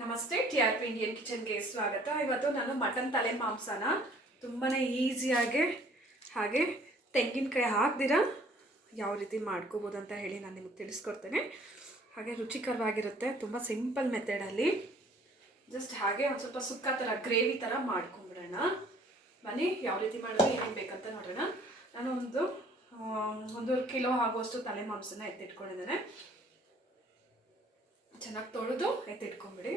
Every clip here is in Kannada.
ನಮಸ್ತೆ ಟಿ ಆರ್ ಪಿ ಇಂಡಿಯನ್ ಕಿಚನ್ಗೆ ಸ್ವಾಗತ. ಇವತ್ತು ನಾನು ಮಟನ್ ತಲೆ ಮಾಂಸನ ತುಂಬಾ ಈಸಿಯಾಗಿ ಹಾಗೆ ತೆಂಗಿನಕಾಯಿ ಹಾಕ್ದಿರ, ಯಾವ ರೀತಿ ಮಾಡ್ಕೋಬೋದು ಅಂತ ಹೇಳಿ ನಾನು ನಿಮಗೆ ತಿಳಿಸ್ಕೊಡ್ತೇನೆ. ಹಾಗೆ ರುಚಿಕರವಾಗಿರುತ್ತೆ, ತುಂಬ ಸಿಂಪಲ್ ಮೆಥಡಲ್ಲಿ ಜಸ್ಟ್ ಹಾಗೆ ಒಂದು ಸ್ವಲ್ಪ ಸುಕ್ಕ ಥರ ಗ್ರೇವಿ ಥರ ಮಾಡ್ಕೊಂಬಿಡೋಣ. ಬನ್ನಿ, ಯಾವ ರೀತಿ ಮಾಡಿದ್ರೆ ಏನೇನು ಬೇಕಂತ ನೋಡೋಣ. ನಾನು ಒಂದು ಒಂದೂವರೆ ಕಿಲೋ ಆಗುವಷ್ಟು ತಲೆ ಮಾಂಸನ ಎತ್ತಿಟ್ಕೊಂಡಿದ್ದೇನೆ. ಚೆನ್ನಾಗಿ ತೊಳೆದು ಎತ್ತಿಟ್ಕೊಂಬಿಡಿ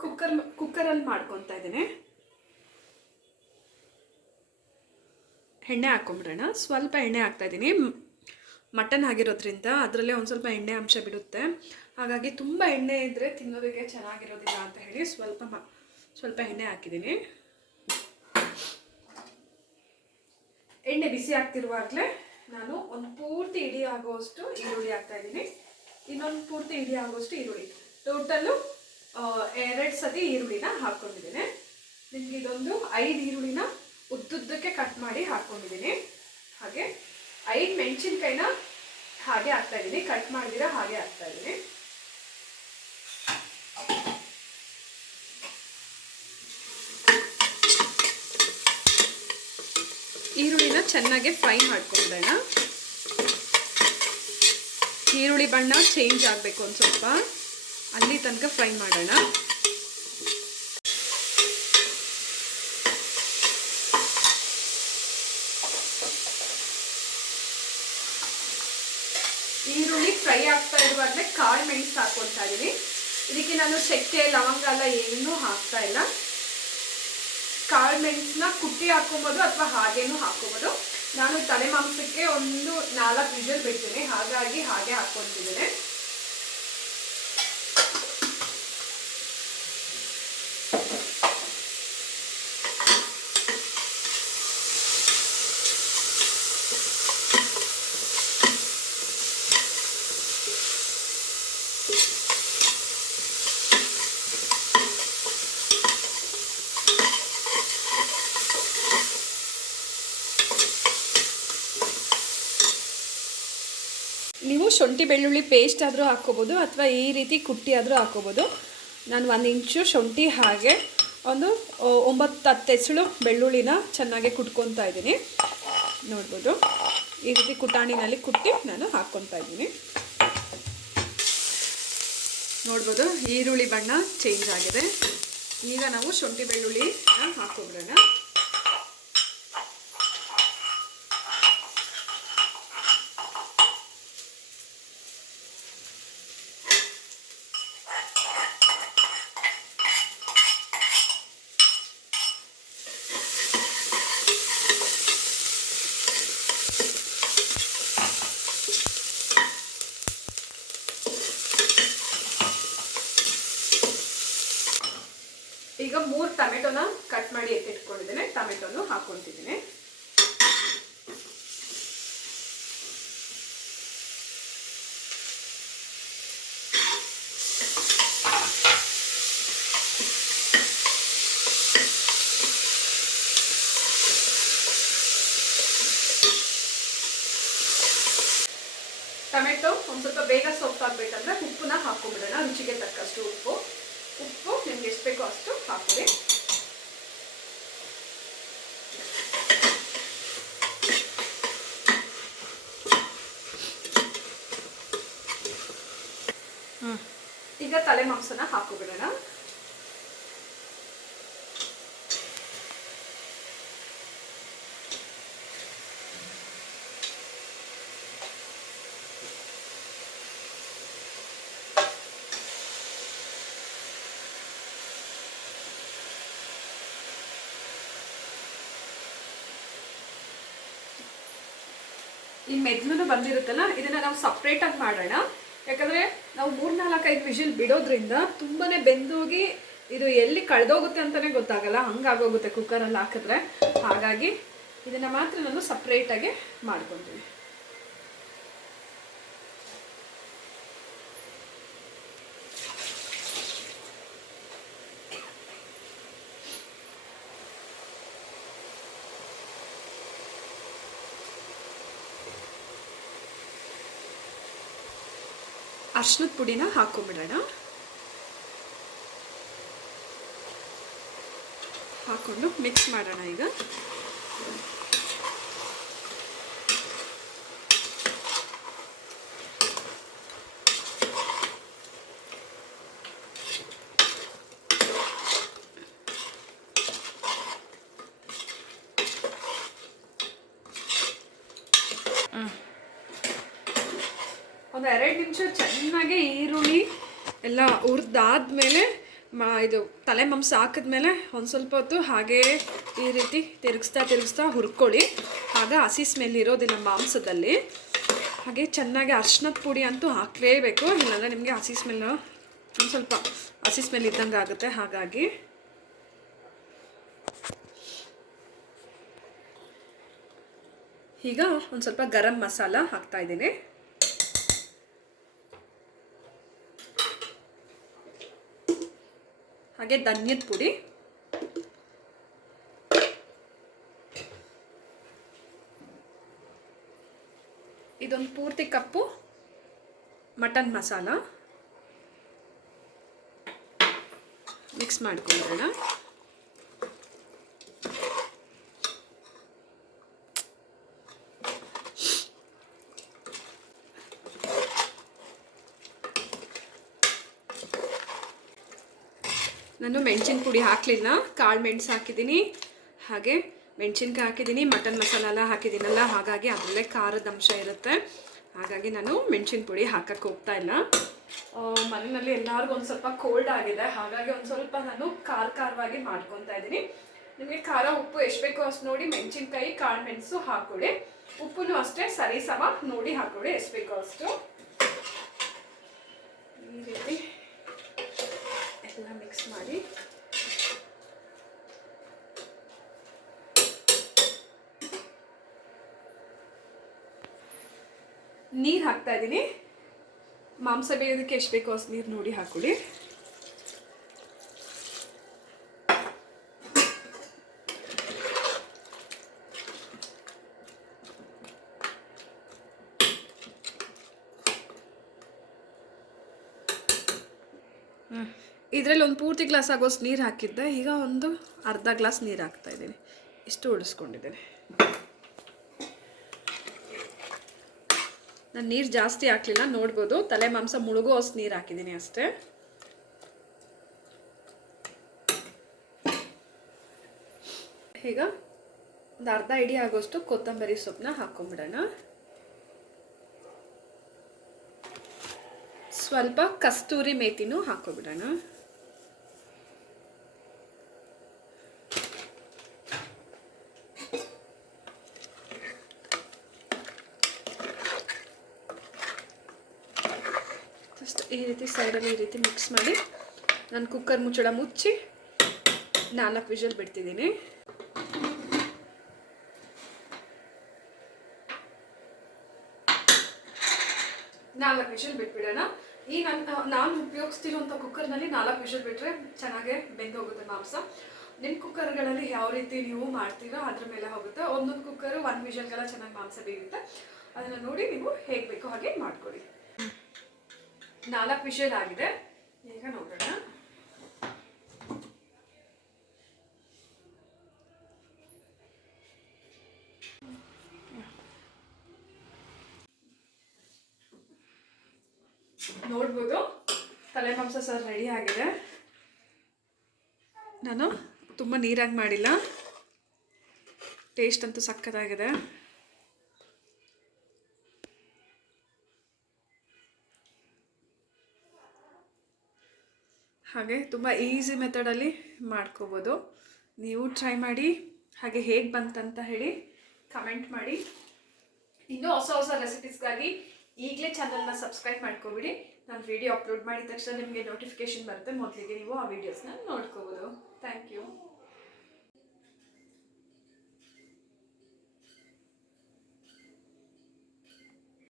ಕುಕ್ಕರ್ ಕುಕ್ಕರಲ್ಲಿ ಮಾಡ್ಕೊತಾ ಇದ್ದೀನಿ. ಎಣ್ಣೆ ಹಾಕೊಂಬಿಡೋಣ. ಸ್ವಲ್ಪ ಎಣ್ಣೆ ಹಾಕ್ತಾ ಇದ್ದೀನಿ. ಮಟನ್ ಆಗಿರೋದ್ರಿಂದ ಅದರಲ್ಲೇ ಒಂದು ಸ್ವಲ್ಪ ಎಣ್ಣೆ ಅಂಶ ಬಿಡುತ್ತೆ. ಹಾಗಾಗಿ ತುಂಬ ಎಣ್ಣೆ ಇದ್ದರೆ ತಿನ್ನೋದಕ್ಕೆ ಚೆನ್ನಾಗಿರೋದಿಲ್ಲ ಅಂತ ಹೇಳಿ ಸ್ವಲ್ಪ ಮ, ಸ್ವಲ್ಪ ಎಣ್ಣೆ ಹಾಕಿದ್ದೀನಿ. ಎಣ್ಣೆ ಬಿಸಿ ಆಗ್ತಿರುವಾಗಲೇ ನಾನು ಒಂದು ಪೂರ್ತಿ ಇಡಿ ಆಗುವಷ್ಟು ಈರುಳ್ಳಿ ಹಾಕ್ತಾ ಇದ್ದೀನಿ. ಇನ್ನೊಂದು ಪೂರ್ತಿ ಇಡಿ ಆಗೋಷ್ಟು ಈರುಳ್ಳಿ. ಟೋಟಲ್ಲು ಎರಡು ಸತಿ ಈರುಳ್ಳಿನ ಹಾಕ್ಕೊಂಡಿದ್ದೀನಿ ನಿಮ್ಗೆ ಇದೊಂದು ಐದು ಈರುಳ್ಳಿನ ಉದ್ದುದ್ದಕ್ಕೆ ಕಟ್ ಮಾಡಿ ಹಾಕ್ಕೊಂಡಿದ್ದೀನಿ ಹಾಗೆ ಐದು ಮೆಣಸಿನ್ಕಾಯಿನ ಹಾಗೆ ಹಾಕ್ತಾ ಇದ್ದೀನಿ. ಕಟ್ ಮಾಡಿದಿರ ಹಾಗೆ ಹಾಕ್ತಾ ಇದ್ದೀನಿ. ಈರುಳ್ಳಿನ ಚೆನ್ನಾಗಿ ಫ್ರೈ ಮಾಡ್ಕೊಂಡೋಣ. ಈರುಳ್ಳಿ ಬಣ್ಣ ಚೇಂಜ್ ಆಗಬೇಕು ಒಂದು ಸ್ವಲ್ಪ. ಅಲ್ಲಿ ತನಕ ಫ್ರೈ ಮಾಡೋಣ ಈರುಳ್ಳಿ ಫ್ರೈ ಆಗ್ತಾ ಇರುವಾಗಲೇ ಕಾಳು ಮೆಣಸು ಹಾಕೊಳ್ತಾ ಇದ್ದೀನಿ ಇದಕ್ಕೆ ನಾನು ಚಕ್ಕೆ ಲವಂಗ ಎಲ್ಲ ಏನೂ ಹಾಕ್ತಾ ಇಲ್ಲ. ಕಾಳು ಮೆಣಸನ್ನ ಕುಟ್ಟಿ ಹಾಕೊಬೋದು ಅಥವಾ ಹಾಗೇನೂ ಹಾಕೋಬೋದು ನಾನು ತಲೆ ಮಾಂಸಕ್ಕೆ ಒಂದು ನಾಲ್ಕು ವಿಜಲ್ ಬಿಡ್ತೀನಿ. ಹಾಗಾಗಿ ಹಾಗೆ ಹಾಕ್ಕೊಂತಿದ್ದೇನೆ ನೀವು ಶುಂಠಿ ಬೆಳ್ಳುಳ್ಳಿ ಪೇಸ್ಟ್ ಆದರೂ ಹಾಕ್ಕೋಬೋದು ಅಥವಾ ಈ ರೀತಿ ಕುಟ್ಟಿ ಆದರೂ ಹಾಕ್ಕೋಬೋದು. ನಾನು ಒಂದು ಇಂಚು ಶುಂಠಿ ಹಾಗೆ ಒಂದು ಒಂಬತ್ತು ಹತ್ತು ಹೆಸಳು ಬೆಳ್ಳುಳ್ಳಿನ ಚೆನ್ನಾಗಿ ಕುಟ್ಕೊತಾ ಇದ್ದೀನಿ. ನೋಡ್ಬೋದು. ಈ ರೀತಿ ಕುಟಾಣಿನಲ್ಲಿ ಕುಟ್ಟಿ ನಾನು ಹಾಕ್ಕೊತಾ ಇದ್ದೀನಿ. ನೋಡ್ಬೋದು, ಈರುಳ್ಳಿ ಬಣ್ಣ ಚೇಂಜ್ ಆಗಿದೆ. ಈಗ ನಾವು ಶುಂಠಿ ಬೆಳ್ಳುಳ್ಳಿ ಹಾಕೋಬಿಡೋಣ ಈಗ ಮೂರು ಟೊಮೆಟೊನ ಕಟ್ ಮಾಡಿ ಎತ್ತಿಟ್ಕೊಂಡಿದ್ದೇನೆ ಟೊಮೆಟೊನು ಹಾಕೊತಿದ್ದೀನಿ ಟೊಮೆಟೊ ಒಂದು ಸ್ವಲ್ಪ ಬೇಗ ಸಾಫ್ಟ್ ಆಗಬೇಕಂದ್ರೆ ಉಪ್ಪನ್ನ ಹಾಕೊಂಡ್ಬಿಡೋಣ ರುಚಿಗೆ ತಕ್ಕಷ್ಟು ಉಪ್ಪು ಉಪ್ಪು ನಿಮ್ಗೆ ಎಷ್ಟು ಬೇಕೋ ಅಷ್ಟು ಹಾಕಿರಿ ಈಗ ತಲೆ ಮಾಂಸನ ಹಾಕೋಬಿಡೋಣ. ಈ ಮೆದ್ಲು ಬಂದಿರುತ್ತಲ್ಲ ಇದನ್ನ ನಾವು ಸಪ್ರೇಟ್ ಆಗಿ ಮಾಡೋಣ. ಯಾಕಂದ್ರೆ ನಾವು ಮೂರ್ನಾಲ್ಕೈದು ವಿಷಲ್ ಬಿಡೋದ್ರಿಂದ ತುಂಬಾನೇ ಬೆಂದೋಗಿ ಇದು ಎಲ್ಲಿ ಕಳೆದೋಗುತ್ತೆ ಅಂತಾನೆ ಗೊತ್ತಾಗಲ್ಲ, ಹಂಗಾಗೋಗುತ್ತೆ ಕುಕ್ಕರಲ್ಲಿ ಹಾಕಿದ್ರೆ. ಹಾಗಾಗಿ ಇದನ್ನ ಮಾತ್ರ ನಾನು ಸಪ್ರೇಟಾಗಿ ಮಾಡ್ಕೊತೀನಿ. ಅರ್ಶಿನದ ಪುಡಿನ ಹಾಕೊಂಡ್ಬಿಡೋಣ ಹಾಕ್ಕೊಂಡು ಮಿಕ್ಸ್ ಮಾಡೋಣ ಈಗ. ಒಂದು ಎರಡು ನಿಮಿಷ ಚೆನ್ನಾಗಿ ಈರುಳ್ಳಿ ಎಲ್ಲ ಹುರಿದಾದ್ಮೇಲೆ ಮಾ, ಇದು ತಲೆ ಮಾಂಸ ಹಾಕಿದ್ಮೇಲೆ ಒಂದು ಸ್ವಲ್ಪ ಹೊತ್ತು ಹಾಗೇ ಈ ರೀತಿ ತಿರುಗಿಸ್ತಾ ತಿರುಗಿಸ್ತಾ ಹುರ್ಕೊಳ್ಳಿ. ಆಗ ಹಸಿ ಸ್ಮೆಲ್ ಇರೋದಿಲ್ಲ ಮಾಂಸದಲ್ಲಿ. ಹಾಗೆ ಚೆನ್ನಾಗಿ ಅರ್ಶಿನದ ಪುಡಿ ಅಂತೂ ಹಾಕಲೇಬೇಕು, ಇಲ್ಲಾಂದರೆ ನಿಮಗೆ ಹಸಿ ಸ್ಮೆಲ್ ಒಂದು ಸ್ವಲ್ಪ ಹಸಿ ಸ್ಮೆಲ್ ಇದ್ದಂಗೆ ಆಗುತ್ತೆ, ಹಾಗಾಗಿ. ಈಗ ಒಂದು ಸ್ವಲ್ಪ ಗರಂ ಮಸಾಲ ಹಾಕ್ತಾ ಇದ್ದೀನಿ. ಹಾಗೆ ಧನ್ಯದ ಪುಡಿ. ಇದೊಂದು ಪೂರ್ತಿ ಕಪ್ಪು ಮಟನ್ ಮಸಾಲ. ಮಿಕ್ಸ್ ಮಾಡ್ಕೊಂಡ್ರೋಣ. ನಾನು ಮೆಣಸಿನ ಪುಡಿ ಹಾಕಲಿಲ್ಲ, ಕಾಳು ಮೆಣಸು ಹಾಕಿದ್ದೀನಿ. ಹಾಗೆ ಮೆಣಸಿನ್ಕಾಯಿ ಹಾಕಿದ್ದೀನಿ, ಮಟನ್ ಮಸಾಲ ಎಲ್ಲ ಹಾಕಿದ್ದೀನಲ್ಲ, ಹಾಗಾಗಿ ಅದರಲ್ಲೇ ಖಾರದ ಅಂಶ ಇರುತ್ತೆ. ಹಾಗಾಗಿ ನಾನು ಮೆಣಸಿನ ಪುಡಿ ಹಾಕಕ್ಕೆ ಹೋಗ್ತಾ ಇಲ್ಲ. ಮನೆಯಲ್ಲಿ ಎಲ್ಲರಿಗೂ ಒಂದು ಸ್ವಲ್ಪ ಕೋಲ್ಡ್ ಆಗಿದೆ, ಹಾಗಾಗಿ ಒಂದು ಸ್ವಲ್ಪ ನಾನು ಖಾರ ಖಾರವಾಗಿ ಮಾಡ್ಕೊತಾ ಇದ್ದೀನಿ. ನಿಮಗೆ ಖಾರ ಉಪ್ಪು ಎಷ್ಟು ಬೇಕೋ ಅಷ್ಟು ನೋಡಿ ಮೆಣಸಿನ್ಕಾಯಿ, ಕಾಳು ಮೆಣಸು ಹಾಕೊಳ್ಳಿ. ಉಪ್ಪು ಅಷ್ಟೇ ಸರಿ ಸಮ ನೋಡಿ ಹಾಕೊಳ್ಳಿ ಎಷ್ಟು ಬೇಕೋ ಅಷ್ಟು. ಈ ರೀತಿ ಎಲ್ಲ ಮಿಕ್ಸ್ ಮಾಡಿ. ನೀರು ಹಾಕ್ತಾ ಇದ್ದೀನಿ ಮಾಂಸ ಬೇಯೋದಕ್ಕೆ ಎಷ್ಟು ಬೇಕೋ ಅಷ್ಟು ನೀರು ನೋಡಿ ಹಾಕೊಳ್ಳಿ. ಇದರಲ್ಲಿ ಒಂದು ಪೂರ್ತಿ ಗ್ಲಾಸ್ ಆಗೋಷ್ಟು ನೀರು ಹಾಕಿದ್ದೆ. ಈಗ ಒಂದು ಅರ್ಧ ಗ್ಲಾಸ್ ನೀರು ಹಾಕ್ತಾ ಇದ್ದೀನಿ. ಇಷ್ಟು ಉಳಿಸ್ಕೊಂಡಿದ್ದೀನಿ. ನಾನು ನೀರು ಜಾಸ್ತಿ ಹಾಕಲಿಲ್ಲ, ನೋಡ್ಬೋದು. ತಲೆ ಮಾಂಸ ಮುಳುಗೋ ಅಷ್ಟು ನೀರು ಹಾಕಿದ್ದೀನಿ ಅಷ್ಟೇ. ಈಗ ಒಂದು ಅರ್ಧ ಇಡಿ ಆಗೋಷ್ಟು ಕೊತ್ತಂಬರಿ ಸೊಪ್ಪನ್ನ ಹಾಕೊಂಡ್ಬಿಡೋಣ ಸ್ವಲ್ಪ ಕಸ್ತೂರಿ ಮೇಥಿನೂ ಹಾಕೋಬಿಡೋಣ ಜಸ್ಟ್ ಈ ರೀತಿ ಸೈಡಲ್ಲಿ ಈ ರೀತಿ ಮಿಕ್ಸ್ ಮಾಡಿ ನಾನು ಕುಕ್ಕರ್ ಮುಚ್ಚಳ ಮುಚ್ಚಿ ನಾಲ್ಕು ವಿಷಲ್ ಬಿಡ್ತಿದ್ದೀನಿ. ನಾಲ್ಕು ವಿಷಲ್ ಬಿಟ್ಬಿಡೋಣ. ಈ ನನ್ನ ನಾನು ಉಪಯೋಗಿಸ್ತಿರೋಂಥ ಕುಕ್ಕರ್ನಲ್ಲಿ ನಾಲ್ಕು ವಿಷಲ್ ಬಿಟ್ಟರೆ ಚೆನ್ನಾಗೆ ಬೆಂದೋಗುತ್ತೆ ಮಾಂಸ. ನಿಮ್ಮ ಕುಕ್ಕರ್ಗಳಲ್ಲಿ ಯಾವ ರೀತಿ ನೀವು ಮಾಡ್ತೀರೋ ಅದ್ರ ಮೇಲೆ ಹೋಗುತ್ತೆ. ಒಂದೊಂದು ಕುಕ್ಕರು ಒನ್ ವಿಷಲ್ಗೆಲ್ಲ ಚೆನ್ನಾಗಿ ಮಾಂಸ ಬೇಯುತ್ತೆ. ಅದನ್ನು ನೋಡಿ ನೀವು ಹೇಗೆ ಬೇಕೋ ಹಾಗೆ ಮಾಡ್ಕೊಳ್ಳಿ ನಾಲ್ಕು ವಿಷಯದಾಗಿದೆ ಈಗ ನೋಡೋಣ. ನೋಡ್ಬೋದು. ತಲೆ ಮಾಂಸ ಸರ್ ರೆಡಿ ಆಗಿದೆ. ನಾನು ತುಂಬ ನೀರಾಗಿ ಮಾಡಿಲ್ಲ. ಟೇಸ್ಟ್ ಅಂತೂ ಸಕ್ಕತ್ತಾಗಿದೆ. ಹಾಗೆ ತುಂಬ ಈಸಿ ಮೆಥಡಲ್ಲಿ ಮಾಡ್ಕೋಬೋದು. ನೀವು ಟ್ರೈ ಮಾಡಿ, ಹಾಗೆ ಹೇಗೆ ಬಂತಂತ ಹೇಳಿ ಕಮೆಂಟ್ ಮಾಡಿ. ಇನ್ನೂ ಹೊಸ ಹೊಸ ರೆಸಿಪೀಸ್ಗಾಗಿ ಈಗಲೇ ಚಾನಲ್ನ ಸಬ್ಸ್ಕ್ರೈಬ್ ಮಾಡ್ಕೊಬಿಡಿ. ನಾನು ವಿಡಿಯೋ ಅಪ್ಲೋಡ್ ಮಾಡಿದ ತಕ್ಷಣ ನಿಮಗೆ ನೋಟಿಫಿಕೇಶನ್ ಬರುತ್ತೆ, ಮೊದಲಿಗೆ ನೀವು ಆ ವೀಡಿಯೋಸ್ನ ನೋಡ್ಕೋಬೋದು. Thank you